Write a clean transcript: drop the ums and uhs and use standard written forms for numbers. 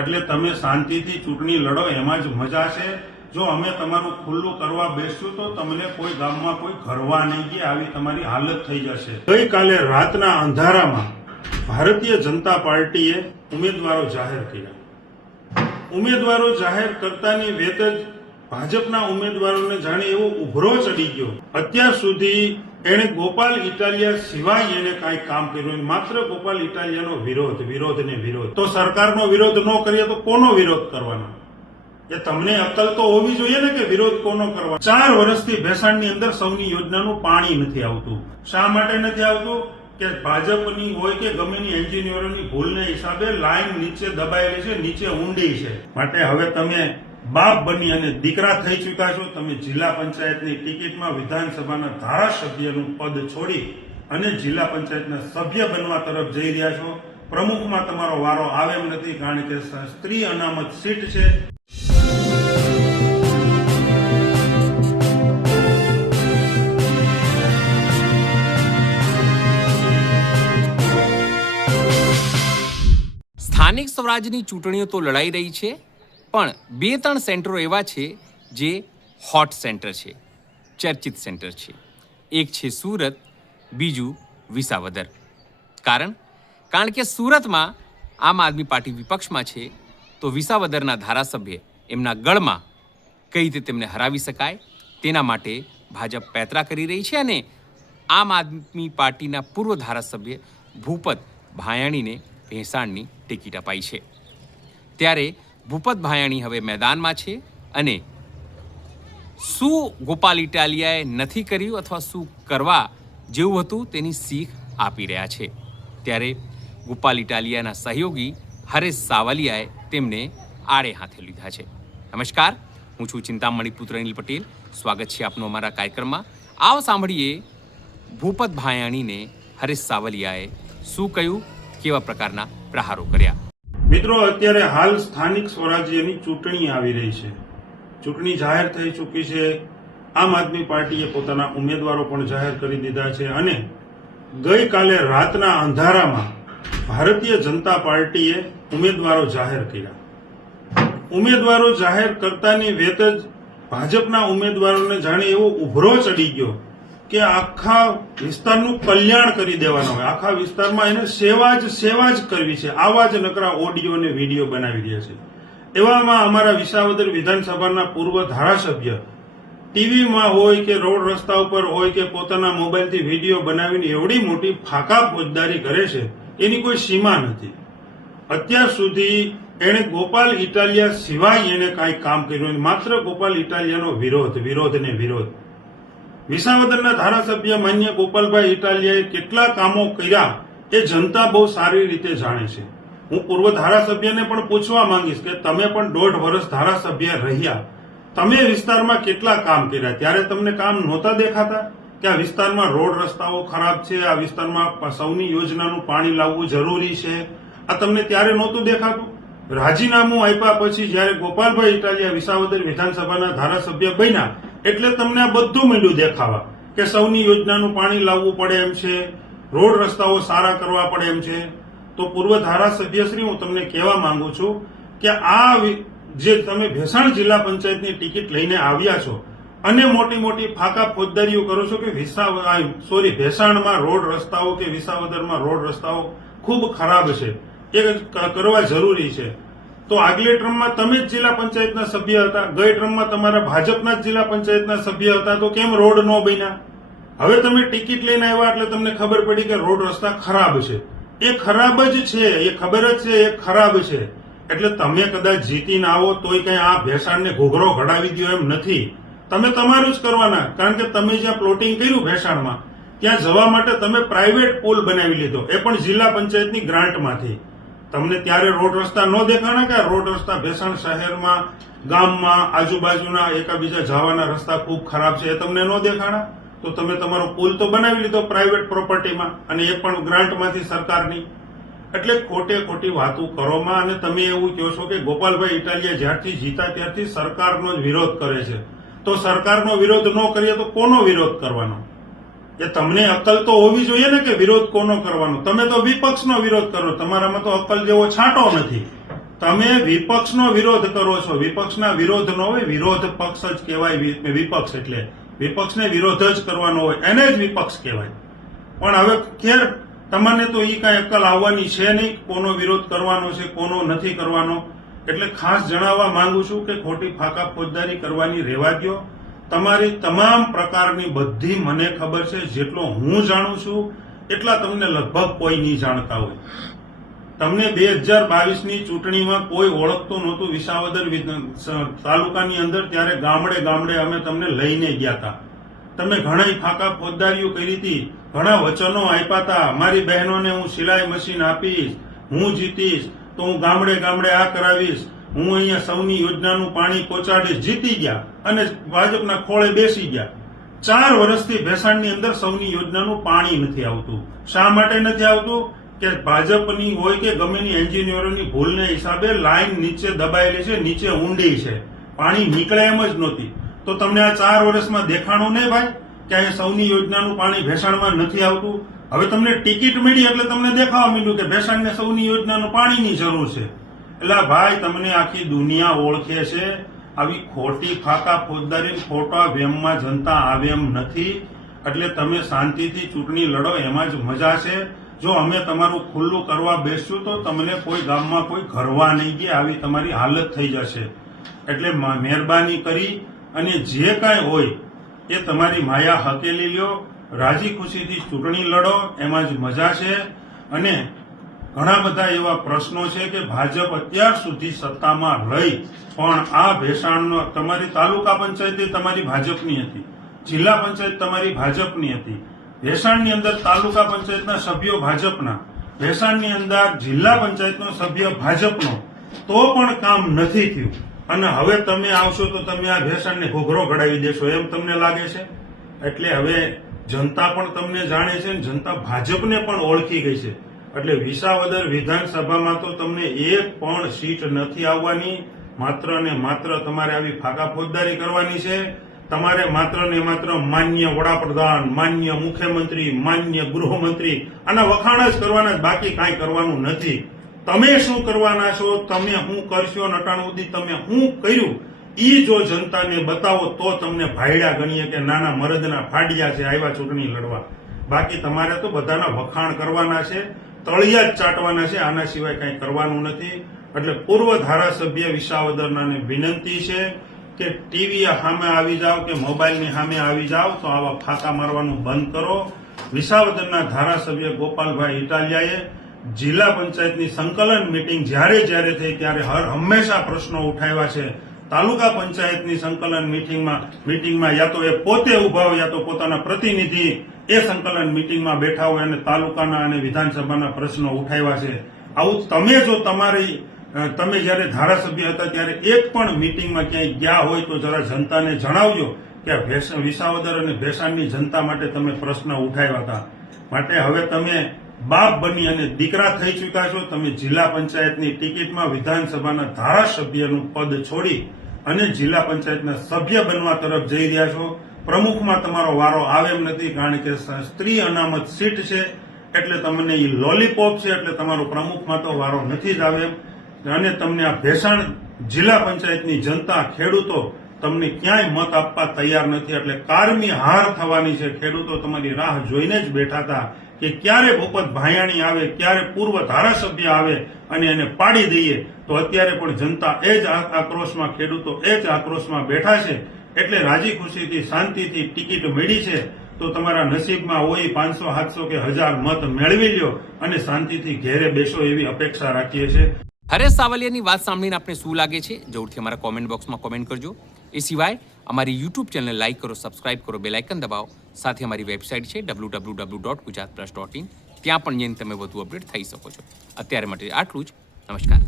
એટલે તમે શાંતિથી ચૂંટણી લડો, એમાં જ મજા છે. જો અમે તમારું ખુલ્લું કરવા બેસશું તો તમને કોઈ ગામમાં કોઈ ઘરવા નહીં દે, આવી તમારી હાલત થઈ જશે. ગઈકાલે રાતના અંધારામાં ભારતીય જનતા પાર્ટીએ ઉમેદવારો જાહેર કર્યા. ઉમેદવારો જાહેર કરતાની વેત જ ભાજપના ઉમેદવારોને જાણે એવો ઉભરો ચડી ગયો. અત્યાર સુધી એણે ગોપાલ ઇટાલિયા સિવાય એને કાંઈ કામ કર્યું, માત્ર ગોપાલ ઇટાલિયાનો વિરોધ ને વિરોધ. તો સરકારનો વિરોધ ન કરીએ તો કોનો વિરોધ કરવાનો? એ તમને અક્કલ તો હોવી જોઈએ ને કે વિરોધ કોનો કરવાનો. 4 વર્ષથી ભેસાણની અંદર સૌની યોજનાનું પાણી નથી આવતું. શા માટે નથી આવતું? કે ભાજપની હોય કે ગમેની એન્જિનિયરોની ભૂલને હિસાબે લાઈન નીચે દબાયેલી છે, નીચે ઊંડી છે. માટે હવે તમે બાપ બની અને દીકરા થઈ ચૂક્યા છો. તમે જિલ્લા પંચાયતની ટિકિટમાં વિધાનસભાના ધારાસભ્યનું પદ છોડી અને જિલ્લા પંચાયતના સભ્ય બનવા તરફ જઈ રહ્યા છો. પ્રમુખમાં તમારો વારો આવે એમ નથી, કારણ કે સ્ત્રી અનામત સીટ છે. સ્થાનિક સ્વરાજની ચૂંટણીઓ તો લડાઈ રહી છે, પણ 2-3 સેન્ટરો એવા છે જે હોટ સેન્ટર છે, ચર્ચિત સેન્ટર છે. એક છે સુરત, બીજું વિસાવદર. કારણ કે સુરતમાં આમ આદમી પાર્ટી વિપક્ષમાં છે, તો વિસાવદરના ધારાસભ્ય એમના ગળમાં કઈ રીતે તેમને હરાવી શકાય તેના માટે ભાજપ પેતરા કરી રહી છે. અને આમ આદમી પાર્ટીના પૂર્વ ધારાસભ્ય ભૂપત ભાયાણીને ભેસાણની ટિકિટ અપાઈ છે. ત્યારે ભૂપત ભાયાણી હવે મેદાનમાં છે અને શું ગોપાલ ઇટાલિયાએ નથી કર્યું અથવા શું કરવા જેવું હતું તેની શીખ આપી રહ્યા છે. ત્યારે ગોપાલ ઇટાલિયાના સહયોગી હરેશ સાવલિયાએ તેમને આડે હાથે લીધા છે. નમસ્કાર, હું છું ચિંતામણી પુત્ર અનિલ પટેલ. સ્વાગત છે આપનું અમારા કાર્યક્રમમાં. આવો સાંભળીએ ભૂપત ભાયાણીને હરેશ સાવલિયાએ શું કહ્યું, કેવા પ્રકારના પ્રહારો કર્યા. મિત્રો, અત્યારે હાલ સ્થાનિક સ્વરાજ્યની ચૂંટણી આવી રહી છે. ચૂંટણી જાહેર થઈ ચૂકી છે. આમ આદમી પાર્ટીએ પોતાના ઉમેદવારો પણ જાહેર કરી દીધા છે અને ગઈકાલે રાતના અંધારામાં ભારતીય જનતા પાર્ટીએ ઉમેદવારો જાહેર કર્યા. ઉમેદવારો જાહેર કરતાની વેત જ ભાજપના ઉમેદવારોને જાણે એવો ઉભરો ચડી ગયો કે આખા વિસ્તારનું કલ્યાણ કરી દેવાનો હોય, આખા વિસ્તારમાં એને સેવા જ કરવી છે. આવા જ નકરા ઓડિયો અને વિડીયો બનાવી રહ્યા છે. એવામાં અમારા વિસાવદર વિધાનસભાના પૂર્વ ધારાસભ્ય ટીવીમાં હોય કે રોડ રસ્તા ઉપર હોય કે પોતાના મોબાઈલથી વિડીયો બનાવીને એવડી મોટી ફાકા ફોજદારી કરે છે, એની કોઈ સીમા નથી. અત્યાર સુધી એણે ગોપાલ ઇટાલિયા સિવાય એને કાંઈ કામ કર્યું, માત્ર ગોપાલ ઇટાલિયાનો વિરોધ ને વિરોધ. વિસાવદરના ધારાસભ્ય માન્ય ગોપાલભાઈ ઇટાલિયાએ કેટલા કામો કર્યા એ જનતા બહુ સારી રીતે જાણે છે. હું પૂર્વ ધારાસભ્યને પણ પૂછવા માંગીશ કે તમે પણ 1.5 વર્ષ ધારાસભ્ય રહ્યા, તમે વિસ્તારમાં કેટલા કામ કર્યા? ત્યારે તમને કામ નહોતા દેખાતા કે આ વિસ્તારમાં રોડ રસ્તાઓ ખરાબ છે, આ વિસ્તારમાં સૌની યોજનાનું પાણી લાવવું જરૂરી છે, આ તમને ત્યારે નહોતું દેખાતું? રાજીનામું આપ્યા પછી જયારે ગોપાલભાઈ ઇટાલિયા વિસાવદર વિધાનસભાના ધારાસભ્ય બન્યા એટલે તમને આ બધું માંડ્યું દેખાવા કે સૌની યોજનાનું પાણી લાવવું પડે એમ છે, રોડ રસ્તાઓ સારા કરવા પડે એમ છે. તો પૂર્વ ધારાસભ્ય શ્રી, હું તમને કહેવા માંગુ છું કે આ જે તમે ભેસાણ જિલ્લા પંચાયતની ટિકિટ લઈને આવ્યા છો અને મોટી મોટી ફાકા ફોજદારીઓ કરો છો કે ભેસાણમાં રોડ રસ્તાઓ કે વિસાવદરમાં રોડ રસ્તાઓ ખૂબ ખરાબ છે, એ કરવા જરૂરી છે. તો આગલી ટ્રમમાં તમે જ જિલ્લા પંચાયતના સભ્ય હતા, ગઈ ટ્રમમાં તમારા ભાજપના જ જિલ્લા પંચાયતના સભ્ય હતા, તો કેમ રોડ ન બન્યા? હવે તમે ટિકિટ લઈને આવ્યા એટલે તમને ખબર પડી કે રોડ રસ્તા ખરાબ છે. એ ખરાબ જ છે, એ ખબર જ છે એ ખરાબ છે. એટલે તમે કદાચ જીતીને આવો તોય કઈ આ ભેસાણને ઘોઘરો ઘડાવી દો એમ નથી. તમે તમારું જ કરવાના, કારણ કે તમે જ્યાં પ્લોટિંગ કર્યું ભેસાણમાં, ત્યાં જવા માટે તમે પ્રાઇવેટ પુલ બનાવી લીધો, એ પણ જિલ્લા પંચાયતની ગ્રાન્ટમાંથી. તમને ત્યારે રોડ રસ્તા ન દેખાણા કે રોડ રસ્તા ભેસાણ શહેરમાં, ગામમાં, આજુબાજુના એકાબીજા જવાના રસ્તા ખૂબ ખરાબ છે, એ તમને ન દેખાણા? તો તમે તમારો પુલ તો બનાવી લીધો પ્રાઇવેટ પ્રોપર્ટીમાં, અને એ પણ ગ્રાન્ટમાંથી સરકારની. એટલે ખોટી વાતો કરોમાં. અને તમે એવું કહો છો કે ગોપાલભાઈ ઇટાલિયા જ્યારથી જીતા ત્યારથી સરકારનો જ વિરોધ કરે છે. તો સરકારનો વિરોધ ન કરીએ તો કોનો વિરોધ કરવાનો? એ તમને અક્કલ તો હોવી જોઈએ ને કે વિરોધ કોનો કરવાનો? તમે તો વિપક્ષનો વિરોધ કરો, તમારામાં તો અક્કલ જેવો છાંટો નથી. તમે વિપક્ષનો વિરોધ કરો છો. વિપક્ષના વિરોધ ન હોય, વિરોધ પક્ષ જ કહેવાય. વિપક્ષ એટલે વિપક્ષને વિરોધ જ કરવાનો હોય, એને જ વિપક્ષ કહેવાય. પણ હવે ખેર તમને તો એ કાંઈ અક્કલ આવવાની છે નહીં, કોનો વિરોધ કરવાનો છે, કોનો નથી કરવાનો. એટલે ખાસ જણાવવા માંગુ છું કે ખોટી ફાકા ફોજદારી કરવાની રહેવા દ્યો. તમારી તમામ પ્રકારની બધી મને ખબર છે. જેટલો હું જાણું છું એટલા તમને લગભગ કોઈ નહીં જાણતા હોય. તમને 2022ની ચૂંટણીમાં કોઈ ઓળખતું નહોતું વિસાવદર તાલુકાની અંદર, ત્યારે ગામડે ગામડે અમે તમને લઈને ગયા હતા. તમે ઘણી ફાકા ફોજદારીઓ કરી હતી, ઘણા વચનો આપ્યા હતા. મારી બહેનોને હું સિલાઈ મશીન આપીશ, હું જીતીશ તો હું ગામડે ગામડે આ કરાવીશ, હું અહીંયા સૌની યોજનાનું પાણી પહોંચાડીશ. જીતી ગયા અને ભાજપના ખોળે બેસી ગયા. 4 વર્ષથી ભેસાણની અંદર સૌની યોજનાનું પાણી નથી આવતું. શા માટે નથી આવતું? કે ભાજપની હોય કે ગમેની એન્જિનિયરોની ભૂલને હિસાબે લાઈન નીચે દબાયેલી છે, નીચે ઊંડી છે, પાણી નીકળે એમ જ નહોતી. તો તમને આ 4 વર્ષમાં દેખાણું નહીં ભાઈ કે અહીંયા સૌની યોજનાનું પાણી ભેસાણમાં નથી આવતું? હવે તમને ટિકિટ મળી એટલે તમને દેખાવા માંડ્યું કે ભેસાણને સૌની યોજનાનું પાણીની જરૂર છે. એટલે ભાઈ તમને આખી દુનિયા ઓળખે છે. આવી ખોટી ફાકા ફોજદારી, ખોટા વેમમાં જનતા આવે એમ નથી. એટલે તમે શાંતિથી ચૂંટણી લડો, એમાં જ મજા છે. જો અમે તમારું ખુલ્લું કરવા બેસશું તો તમને કોઈ ગામમાં કોઈ ઘરવા નહીં દે, આવી તમારી હાલત થઈ જશે. એટલે મહેરબાની કરી અને જે કાંઈ હોય એ તમારી માયા હકેલી લ્યો, રાજી ખુશીથી ચૂંટણી લડો, એમાં જ મજા છે. અને ઘણા બધા એવા પ્રશ્નો છે કે ભાજપ અત્યાર સુધી સત્તામાં રહી પણ આ ભેસાણનો, તમારી તાલુકા પંચાયત તમારી ભાજપની હતી, જિલ્લા પંચાયત તમારી ભાજપની હતી, ભેસાણની અંદર તાલુકા પંચાયતના સભ્યો ભાજપના, ભેસાણની અંદર જિલ્લા પંચાયતનો સભ્ય ભાજપનો, તો પણ કામ નથી થયું. અને હવે તમે આવશો તો તમે આ ભેસાણને ઘોઘરો ઘડાવી દેશો એમ તમને લાગે છે? એટલે હવે જનતા પણ તમને જાણે છે અને જનતા ભાજપને પણ ઓળખી ગઈ છે. એટલે વિસાવદર વિધાનસભામાં તો તમને એક પણ સીટ નથી આવવાની. માત્ર ને માત્ર તમારે આવી ફાકા ફોજદારી કરવાની છે. તમારે માત્ર ને માત્ર માન્ય વડાપ્રધાન, માન્ય મુખ્યમંત્રી, માન્ય ગૃહમંત્રી આના વખાણ જ કરવાના, બાકી કાંઈ કરવાનું નથી. તમે શું કરવાના છો, તમે શું કરશો, નટાણું સુધી તમે શું કર્યું ઈ જો જનતાને બતાવો તો તમને ભાયડા ગણીએ કે નાના મરદના ફાડ્યા છે, આવ્યા ચૂંટણી લડવા. બાકી તમારે તો બધાના વખાણ કરવાના છે, તળિયા જ ચાટવાના છે, આના સિવાય કંઈ કરવાનું નથી. એટલે પૂર્વ ધારાસભ્ય વિસાવદરનાને વિનંતી છે કે ટીવી સામે આવી જાઓ કે મોબાઈલની સામે આવી જાઓ તો આવા ફાંકા મારવાનું બંધ કરો. વિસાવદરના ધારાસભ્ય ગોપાલભાઈ ઇટાલિયાએ જિલ્લા પંચાયતની સંકલન મિટિંગ જ્યારે જ્યારે થઈ ત્યારે હંમેશા પ્રશ્નો ઉઠાવ્યા છે. તાલુકા પંચાયતની સંકલન મિટિંગમાં યા તો એ પોતે ઉભા હોય યા તો પોતાના પ્રતિનિધિ એ સંકલન મિટિંગમાં બેઠા હોય અને તાલુકાના અને વિધાનસભાના પ્રશ્નો ઉઠાવ્યા છે. આવું તમે જો તમે જયારે ધારાસભ્ય હતા ત્યારે એક પણ મિટિંગમાં ક્યાંય ગયા હોય તો જરા જનતાને જણાવજો કે વિસાવદર અને ભેસાણની જનતા માટે તમે પ્રશ્ન ઉઠાવ્યા હતા. માટે હવે તમે બાપ બની અને દીકરા થઈ ચૂક્યા છો. તમે જિલ્લા પંચાયતની ટિકિટમાં વિધાનસભાના ધારાસભ્યનું પદ છોડી અને જિલ્લા પંચાયતના સભ્ય બનવા તરફ જઈ રહ્યા છો. પ્રમુખમાં તમારો વારો આવે એમ નથી, કારણ કે સ્ત્રી અનામત સીટ છે એટલે તમને એ લોલીપોપ છે, એટલે તમારો પ્રમુખમાં તો વારો નથી જ આવે એમ. અને તમને આ ભેસાણ જિલ્લા પંચાયતની જનતા, ખેડૂતો તમને ક્યાંય મત આપવા તૈયાર નથી. એટલે કારમી હાર થવાની છે. ખેડૂતો તમારી રાહ જોઈને જ બેઠા હતા કે ક્યારે ભૂપત ભાયાણી આવે, ક્યારે પૂર્વ ધારાસભ્ય આવે અને એને પાડી દઈએ. તો અત્યારે પણ જનતા એ જ આક્રોશમાં, ખેડૂતો એ જ આક્રોશમાં બેઠા છે. એટલે રાજી ખુશીથી શાંતિથી ટિકિટ મળી છે તો તમારા નસીબમાં હોય 500, 700 કે 1000 મત મેળવી લ્યો અને શાંતિથી ઘેરે બેસો એવી અપેક્ષા રાખીએ છીએ. હરેશ સાવલિયાની વાત સાંભળીને આપને શું લાગે છે? જરૂરથી અમારા કોમેન્ટ બોક્સમાં કોમેન્ટ કરજો. એ સિવાય અમારી યુટ્યુબ ચેનલ લાઈક કરો, સબસ્ક્રાઇબ કરો, બેલ આઇકન દબાવો. સાથે અમારી વેબસાઇટ છે www.gujaratpress.in. ત્યાં પણ જઈને તમે વધુ અપડેટ થઈ શકો છો. અત્યારે માટે આટલું જ. નમસ્કાર.